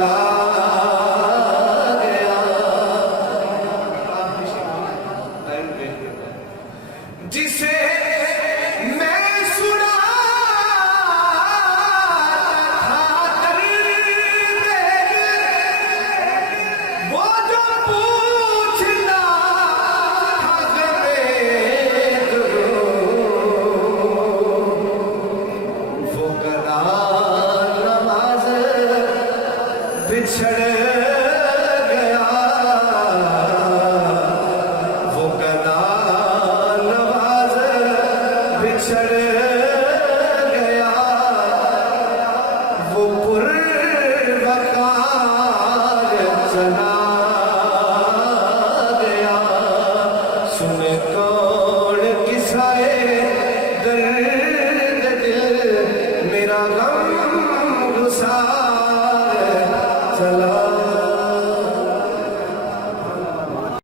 चला गया। जिसे मैं सुना था दर्द, वो जो पूछना था गरीब, वो गदा नमाज बिछड़ गया। वो गदा नमाज बिछड़ गया। वो पुरवकार